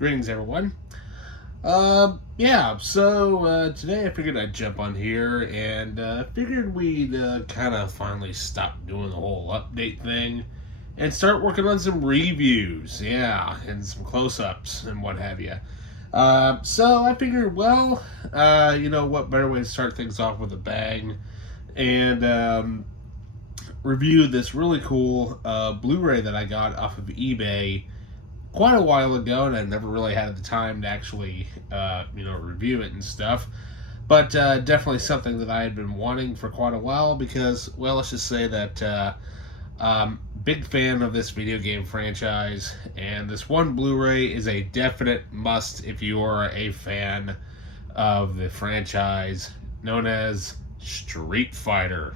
Greetings, everyone. Today I figured I'd jump on here and figured we'd kind of finally stop doing the whole update thing and start working on some reviews, and some close-ups and what have you. So I figured, what better way to start things off with a bang and review this really cool Blu-ray that I got off of eBay quite a while ago, and I never really had the time to actually, review it and stuff. But definitely something that I had been wanting for quite a while because, well, let's just say that big fan of this video game franchise, and this one Blu-ray is a definite must if you are a fan of the franchise known as Street Fighter.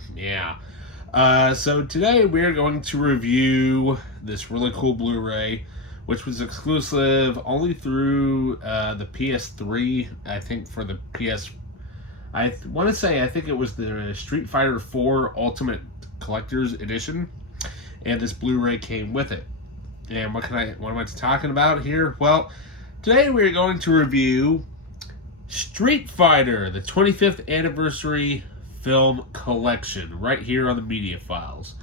So today we're going to review this really cool Blu-ray, which was exclusive only through the PS3. I think for the I think it was the Street Fighter 4 Ultimate Collector's Edition, and this Blu-ray came with it. And what am I talking about here? Well, today we're going to review Street Fighter, the 25th Anniversary Film Collection, right here on the Media Files.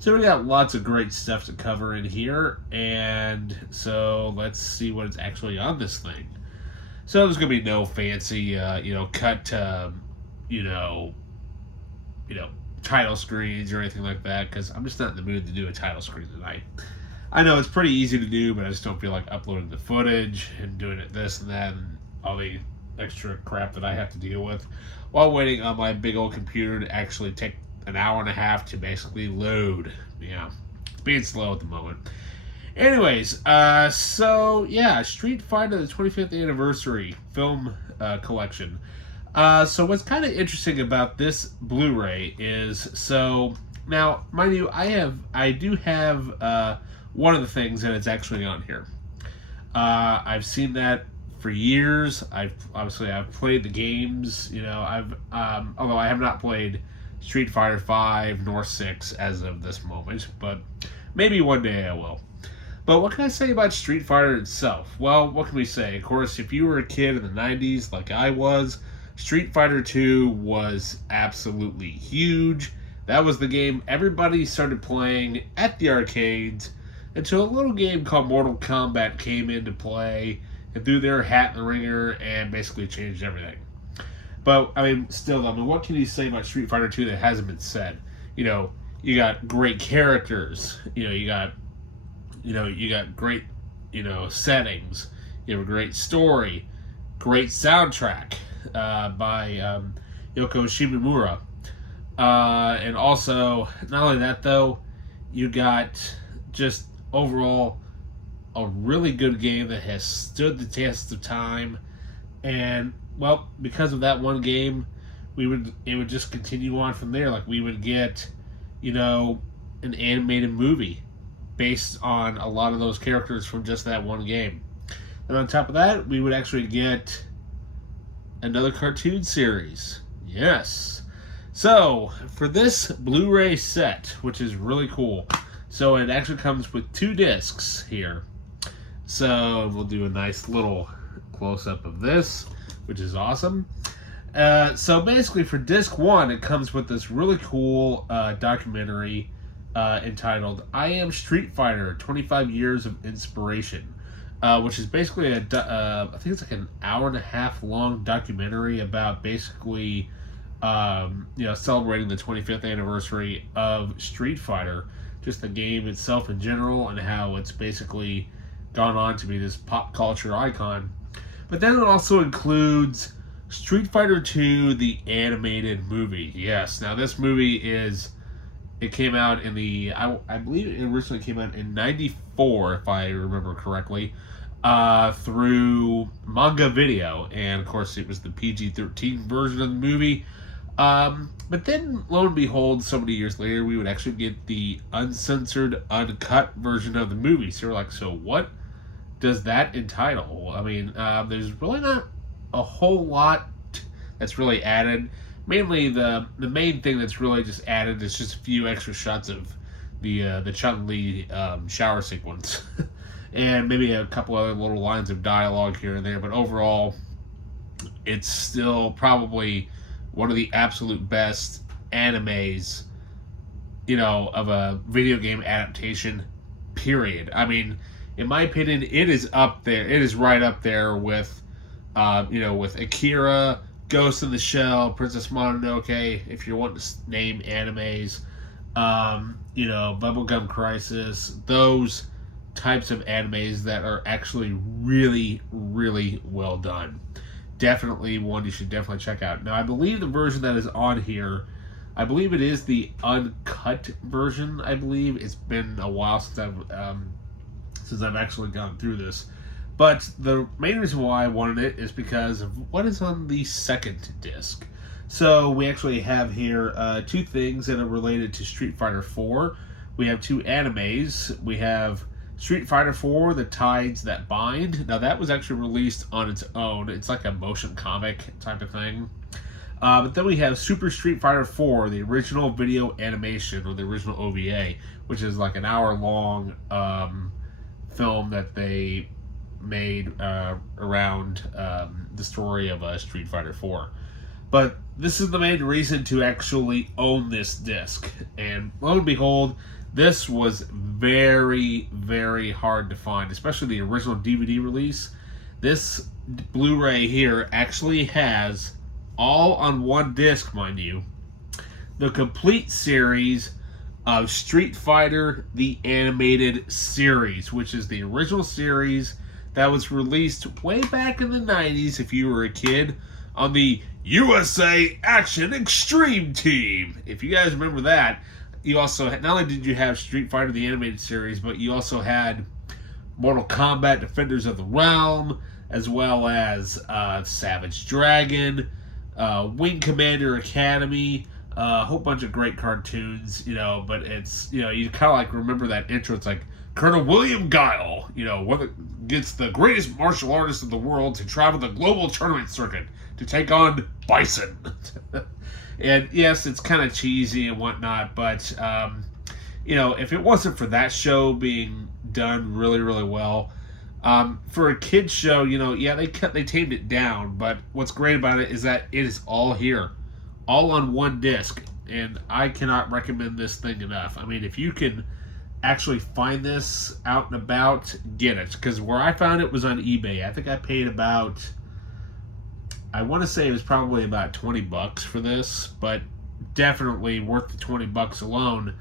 So we got lots of great stuff to cover in here, and so let's see what is actually on this thing. So there's gonna be no fancy, cut, title screens or anything like that, because I'm just not in the mood to do a title screen tonight. I know it's pretty easy to do, but I just don't feel like uploading the footage and doing it this and that and all the extra crap that I have to deal with while waiting on my big old computer to actually take an hour and a half to basically load. It's being slow at the moment. Anyways, Street Fighter, the 25th Anniversary Film Collection. So what's kind of interesting about this Blu-ray is, so now, mind you, I do have one of the things that it's actually on here. I've seen that for years. I've played the games. Although I have not played Street Fighter 5 nor 6 as of this moment, but maybe one day I will. But what can I say about Street Fighter itself? Well, what can we say? Of course, if you were a kid in the 90s like I was, Street Fighter 2 was absolutely huge. That was the game everybody started playing at the arcades until a little game called Mortal Kombat came into play and threw their hat in the ringer and basically changed everything. But, what can you say about Street Fighter 2 that hasn't been said? You got great characters. You got great, settings. You have a great story. Great soundtrack by Yoko Shimomura. And also, not only that, though, you got just overall a really good game that has stood the test of time. And, well, because of that one game, it would just continue on from there. Like, we would get, an animated movie based on a lot of those characters from just that one game. And on top of that, we would actually get another cartoon series. Yes. So, for this Blu-ray set, which is really cool, so it actually comes with 2 discs here. So, we'll do a nice little close-up of this, which is awesome. So basically for disc 1, it comes with this really cool documentary entitled I Am Street Fighter, 25 Years of Inspiration, which is basically I think it's like an hour and a half long documentary about basically celebrating the 25th anniversary of Street Fighter, just the game itself in general, and how it's basically gone on to be this pop culture icon. But then it also includes Street Fighter 2, the animated movie. Yes, now this movie it came out in I believe it originally came out in 94, if I remember correctly, through Manga Video. And, of course, it was the PG-13 version of the movie. But then, lo and behold, so many years later, we would actually get the uncensored, uncut version of the movie. So we're like, so what does that entitle? There's really not a whole lot that's really added. Mainly the main thing that's really just added is just a few extra shots of the Chun-Li shower sequence. and maybe a couple other little lines of dialogue here and there, but overall, it's still probably one of the absolute best animes, of a video game adaptation, period. I mean, in my opinion, it is up there. It is right up there with, with Akira, Ghost in the Shell, Princess Mononoke, if you want to name animes, Bubblegum Crisis, those types of animes that are actually really, really well done. Definitely one you should definitely check out. Now, I believe the version that is on here, I believe it is the uncut version. I believe it's been a while since I've actually gone through this. But the main reason why I wanted it is because of what is on the second disc. So we actually have here two things that are related to Street Fighter 4. We have two animes. We have Street Fighter 4, The Tides That Bind. Now that was actually released on its own. It's like a motion comic type of thing. But then we have Super Street Fighter 4, the original video animation, or the original OVA, which is like an hour-long film that they made around the story of Street Fighter 4. But this is the main reason to actually own this disc. And lo and behold, this was very, very hard to find, especially the original DVD release. This Blu-ray here actually has, all on one disc, mind you, the complete series of Street Fighter, the animated series, which is the original series that was released way back in the 90s, if you were a kid, on the USA Action Extreme Team. If you guys remember that, you also had, not only did you have Street Fighter, the animated series, but you also had Mortal Kombat Defenders of the Realm, as well as Savage Dragon, Wing Commander Academy, a whole bunch of great cartoons, but it's, you kind of like remember that intro. It's like Colonel William Guile, gets the greatest martial artist in the world to travel the global tournament circuit to take on Bison. And yes, it's kind of cheesy and whatnot, but, if it wasn't for that show being done really, really well, for a kid's show, they tamed it down, but what's great about it is that it is all here, all on one disc, and I cannot recommend this thing enough. I mean, if you can actually find this out and about, get it, because where I found it was on eBay. I think I paid about, I want to say it was probably about $20 for this, but definitely worth the $20 alone,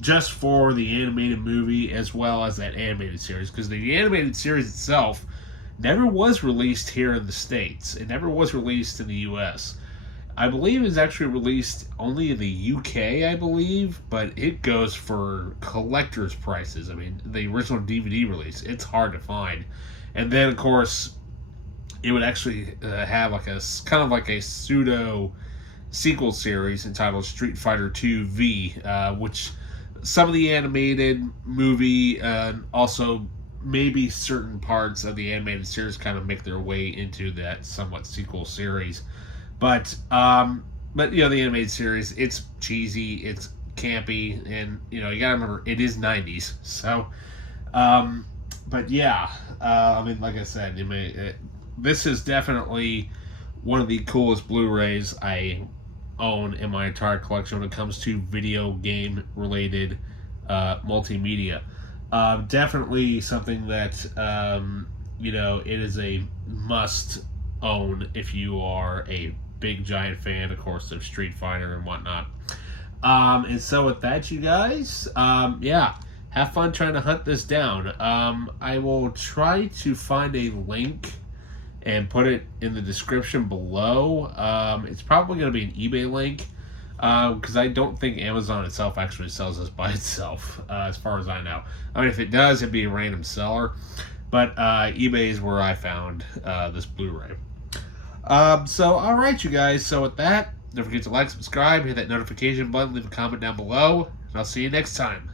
just for the animated movie as well as that animated series, because the animated series itself never was released here in the States. It never was released in the US. I believe it was actually released only in the UK, I believe, but it goes for collector's prices. I mean, the original DVD release, it's hard to find. And then, of course, it would actually have like a kind of like a pseudo sequel series entitled Street Fighter 2 V, which some of the animated movie, also maybe certain parts of the animated series kind of make their way into that somewhat sequel series. But the animated series, it's cheesy, it's campy, and you gotta remember it is 90s. So, but yeah, I mean, like I said, this is definitely one of the coolest Blu-rays I own in my entire collection when it comes to video game related multimedia. Definitely something that it is a must own if you are a big giant fan, of course, of Street Fighter and whatnot. And so with that, you guys, have fun trying to hunt this down. I will try to find a link and put it in the description below. It's probably going to be an eBay link, because I don't think Amazon itself actually sells this by itself, as far as I know. I mean, if it does, it'd be a random seller, but eBay is where I found this Blu-ray. So, alright, you guys, so with that, don't forget to like, subscribe, hit that notification button, leave a comment down below, and I'll see you next time.